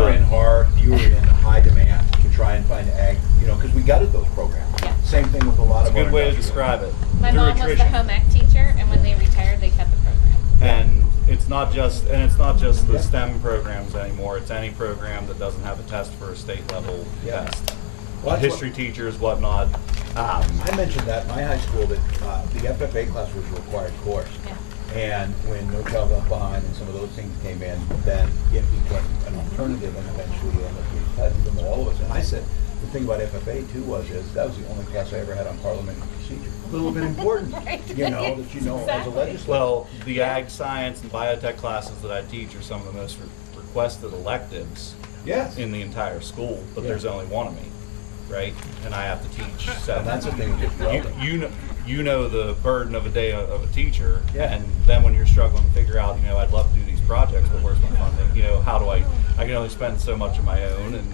were in high demand to try and find ag, because we gutted those programs. Yeah. Same thing with a lot of It's a our good way to industrial. describe it. My Through mom was the attrition. home ec teacher, and when they retired, they cut the program. And it's not just the STEM programs anymore. It's any program that doesn't have a test for a state level Yeah. test. Well, that's History teachers, whatnot. I mentioned that in my high school that the FFA class was a required course. Yeah. And when No Child Left Behind and some of those things came in, then it became an alternative, and eventually it ended up being cut, even though all of us. And I said, the thing about FFA too that was the only class I ever had on parliamentary procedure. A little bit important, Right. that as a Exactly. legislator. Well, the ag science and biotech classes that I teach are some of the most requested electives Yes. in the entire school, but Yeah. there's only one of me, right? And I have to teach seven. And that's the thing with welding. You know the burden of a day of a teacher, Yeah. and then when you're struggling to figure out, I'd love to do these projects, but where's my funding? How do I can only spend so much of my own, and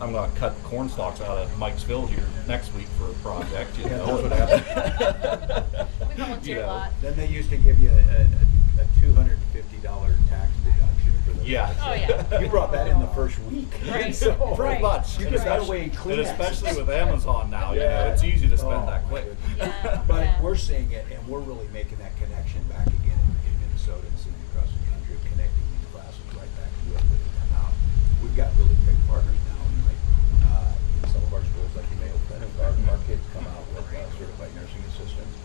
I'm going to cut corn stalks out of Mike's Field here next week for a project. Yeah, that's what happened. We volunteer a lot. Then they used to give you a $250 tax deduction for the. Yeah. Oh, yeah. You brought that in the first week. Right. So, Pretty much. You And just got especially- away clean. and especially with Amazon now, Yeah. it's easy to spend Oh, that my quick. goodness. Yeah, But yeah. we're seeing it, and we're really making that connection back again in Minnesota and seeing across the country of connecting these classes right back to it. And we've got really great partners now. In some of our schools, like the Mayo Clinic, our kids come out with certified nursing assistants,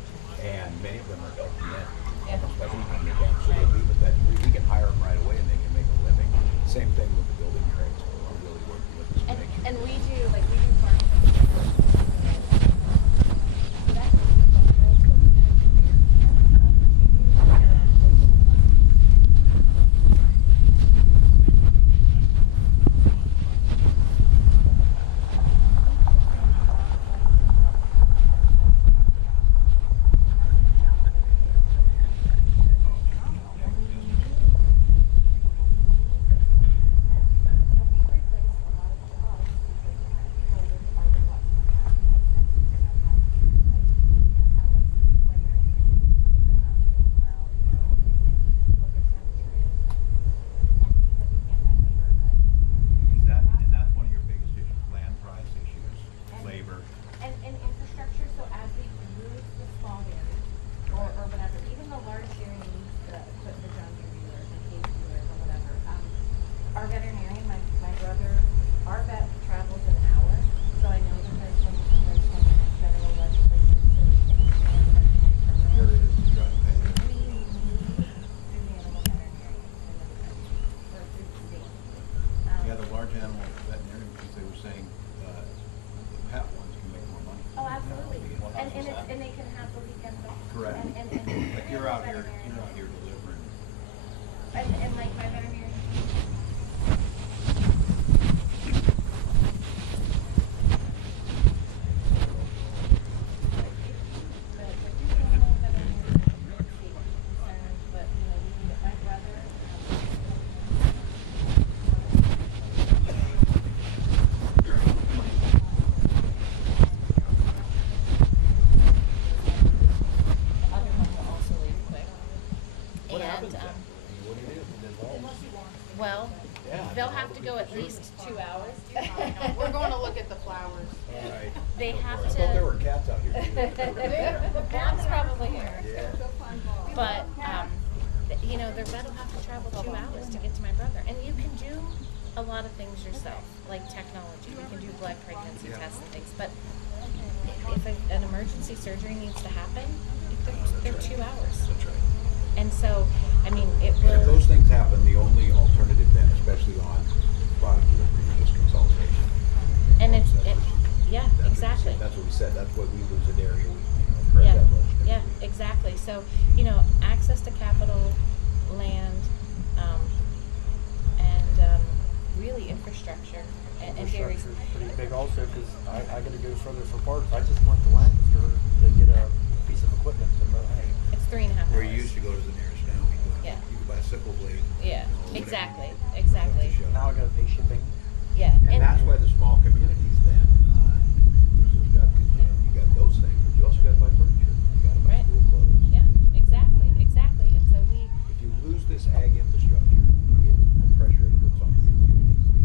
and many of them are LPN. Yeah. Almost by the time they're done, so they leave with that degree. We can hire them right away, and they can make a living. Same thing with the building trades. We're really working with us to make sure. And we do farm. And that's one of your biggest issues, land price issues, labor. And infrastructure, so as we move the small dairy or whatever, even the large dairy needs the John Deere dealers and cage dealers or whatever. Our veterinarian, my brother, our vet travels an hour, so I know that there's some federal legislation to expand the veterinary There program. is, trying to pay. We need to do the animal veterinary in this country, or through the state. Yeah, the large animal veterinarian, because they were saying, the pet ones can make more money. Oh, absolutely. And they can have the weekends off. Correct. And Like you're out here delivering. And like my veterinarian. But we need my brother. The other one will also leave quick. What And, happens then? What do you do? well, Yeah. they'll have to go at least 2 hours. We're going to look at the flowers. All right. They have I thought there were to, cats out here. too. Bob's probably here. Yeah. But, their vet will have to travel 2 hours to get to my brother. And you can do a lot of things yourself, like technology. We can do blood pregnancy tests and things. But if an emergency surgery needs to happen, they're 2 hours. That's right. And so, it And if will, those things happen, the only alternative then, especially on product delivery, is consolidation. and That's yeah, what we exactly. said. That's what we said. That's why we lose an area. We Yeah, that much. yeah, exactly. So, access to capital, land, and really infrastructure and dairies. Infrastructure's pretty big also, because I gotta go further for parts. I just went to Lancaster to get a piece of equipment to mow hay. It's 3.5 hours. Where you used to go to the nearest town, Yeah. you could buy a sickle blade. Yeah, whatever. exactly. Now I gotta pay shipping. Yeah, And that's why the small communities then, you got those things, but you also gotta buy furniture, you gotta buy Right. school clothes. yeah, exactly. And so If you lose this ag infrastructure, the pressure it puts on the communities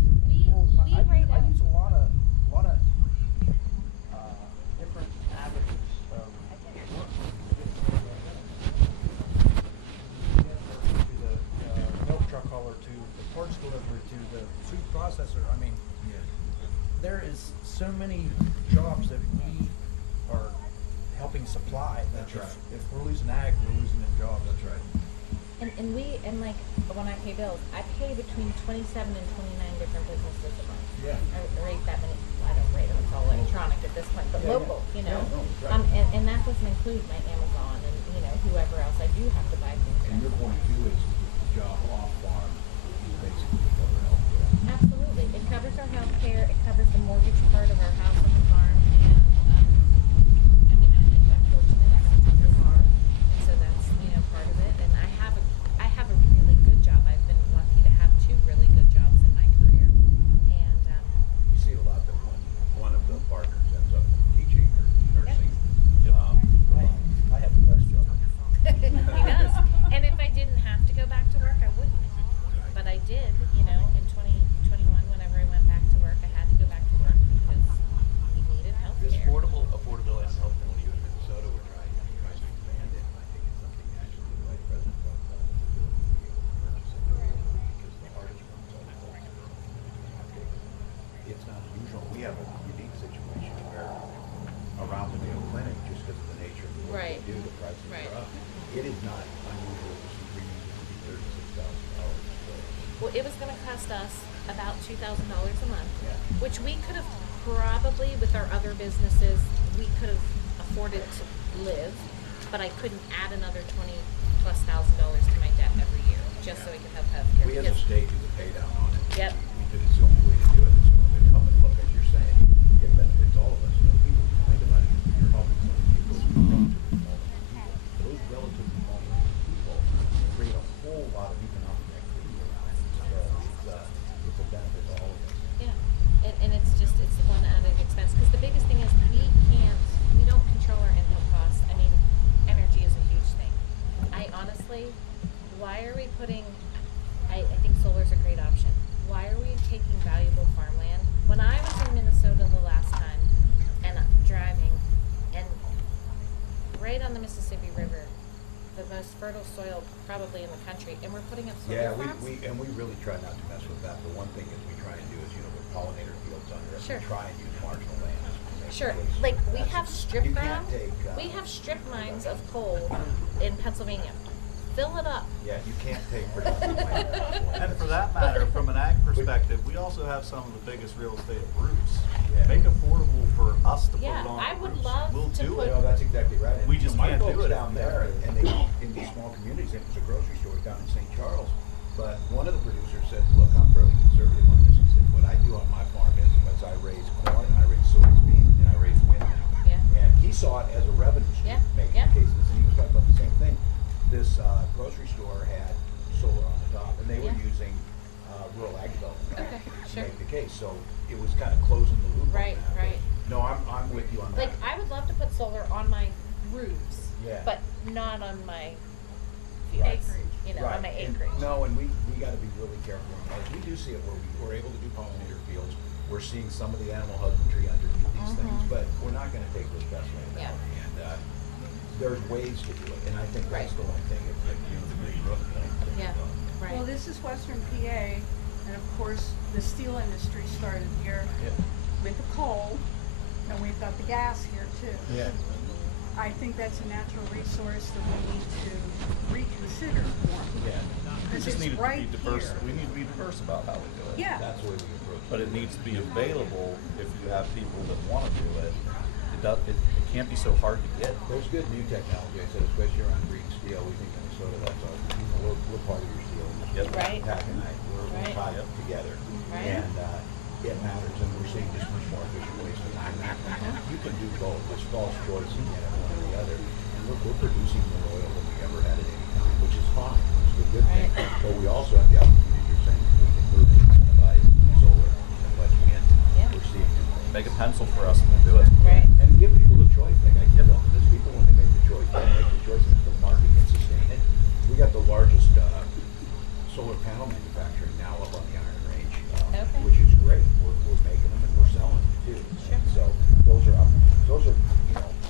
processor. I mean, there is so many jobs that we are helping supply. That That's right. If we're losing ag, we're losing them jobs. That's right. And like when I pay bills, I pay between 27 and 29 different businesses a month. Yeah. I rate that many. I don't rate them; it's all electronic at this point, but Yeah, local, yeah. you know. Yeah, no, right. And that doesn't include my Amazon and whoever else I do have to buy things And your from. point too is the job off farm is basically cover healthcare. Absolutely, it covers our health care. It covers the mortgage part of our house and the farm. And I mean, I'm fortunate. I have a company car, and so that's part of it. And I have a really good job. I've been lucky to have two really good jobs in my career. And You see it a lot that one of the partners ends up teaching or nursing. I have the best job. he does. And if I didn't have to go back to work, I wouldn't. But I did, in 2021, whenever I went back to work, I had to go back to work because we needed health This care. affordability and health You in Minnesota, we're trying to expand it. I think it's something actually the Vice President talked about, the ability to be able to purchase it because the hardest ones are the folks. It's not unusual. We have a unique situation where around the Mayo Clinic, just because of the nature of the work Right. they do, the prices Right. are up. It is not unusual to see premiums to be $36,000. Well, it was going to cost us about $2,000 a month, Yeah. which we could have probably, with our other businesses, we could have afforded to live, but I couldn't add another $20,000+ to my debt every year just so we could have health care. We as a state do the pay down on it. Yep. We did, it's the only way to do it. It's the only way to help it. Look, as you're saying, it benefits all of us. People complain about it. You're helping some people who are relatively vulnerable people. Those relatively vulnerable people create a whole lot of economic activity around it. So it's a benefit to all of us. Yeah, and it's one added expense, because the biggest thing is we don't control our input costs. I mean, energy is a huge thing. I honestly, why are we putting, I think solar's a great option. Why are we taking valuable farmland? When I was in Minnesota the last time, and driving, and right on the Mississippi River, the most fertile soil probably in the country, and we're putting up solar Yeah, farms? we really try not to mess with that. The one thing is we try and do is, with pollinator fields under it, Sure. we try and use marginal lands. to make Sure, waste. like we That's- have strip you ground, can't take, we have strip mines of coal in Pennsylvania. Fill it up. Yeah, you can't take productive land. And for that matter, from an ag perspective, we also have some of the biggest real estate roofs. Yeah. Make it affordable for us to put Yeah, it on I the would roofs. love We'll to do put- it. No, that's exactly right. And, We just my can't do folks it down if there, they're- and they in these small communities, and it's a grocery store down in St. Charles. But one of the producers said, "Look, I'm fairly conservative on this." He said, "What I do on my farm is I raise corn, I raise soybeans, and I raise wind now." Yeah. And he saw it as a revenue stream, Yeah, making yeah. cases, and he was talking about the same thing. This grocery store had solar on the top, and they were Yeah. using rural ag development Okay, to sure. make the case. So it was kind of closing the loop. Right, on that. But right. No, I'm with you on that. Like, I would love to put solar on my roofs, Yeah. but not on my fields, Acreage. on my And- acreage. No, and we gotta be really careful on that. We do see it where we're able to do pollinator fields. We're seeing some of the animal husbandry underneath these things, but we're not gonna take what's best right now. Yeah. And, there's ways to do it, and I think that's Right. the only thing, it's like, the Green Brook thing. Yeah, right. Well, this is Western PA, and of course, the steel industry started here with the coal, and we've got the gas here too. Yeah. I think that's a natural resource that we need to reconsider more. Yeah, We Because just it's need to right be diverse. here. We need to be diverse about how we do it. Yeah. that's the way we approach it. But it needs to be available if you have people that want to do it. It can't be so hard to get. There's good new technology, I said, especially around green steel. We think Minnesota, that's our, we're part of your steel industry. Yep. Right. Taconite, we're Right. tied together. Right. And it matters, and we're seeing just much more efficient ways to mine that. You can do both. It's false choice, you can't have one or the other. And look, we're producing more oil than we ever had at any time, which is fine, which is a good thing. Right. But we also have the opportunity, you're saying, we can move and incentivize solar, incentivize wind. Yeah. We're seeing it. Make a pencil for us and we'll do it. Right. And give people the choice. Like I give them, there's people when they make the choice, they make the choice, and if the market can sustain it. We got the largest solar panel manufacturing now up on the Iron Range, Okay. which is great. We're making them and we're selling them too. Sure. So those are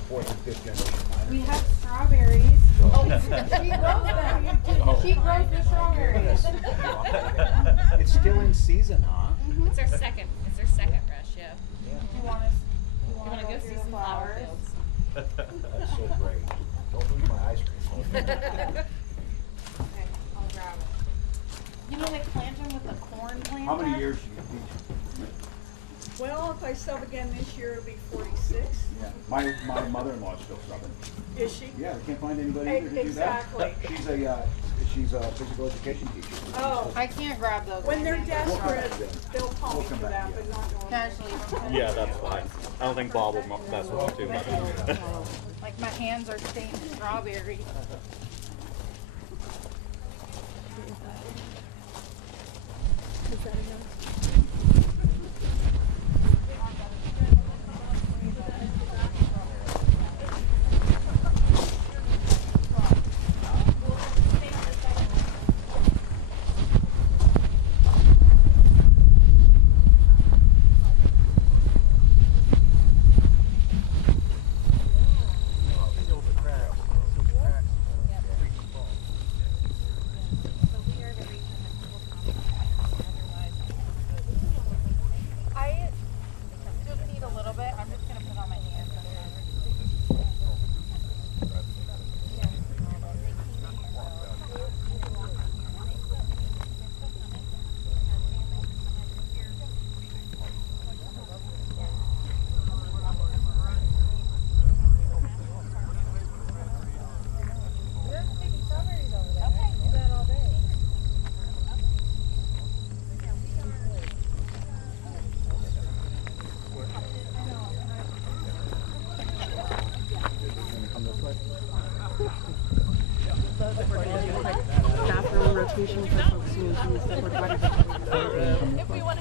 fourth and fifth generation miners. We have strawberries. So- Oh, she grows them. She grows the strawberries. It's still in season, huh? It's our second rush, yeah. You wanna You wanna go see through the some flower flowers? fields? That's so great. Don't lose my ice cream. Okay, I'll grab it. You know, they plant them with the corn planter. How many years do you teach? Well, if I sub again this year, it'll be 46. Yeah. My mother-in-law's still subbing. Is she? Yeah, they can't find anybody either to do that. Exactly. She's a physical education teacher. Oh, I can't grab those. when they're right now. desperate, they'll call We'll me come for back, that, yeah. but not normally. Casually. Yeah, that's fine. I don't think Bob will mess with it too much. Like my hands are stained strawberry. I just need a little bit. I'm just gonna put on my hands. Bathroom rotation for folks who use the porta potty.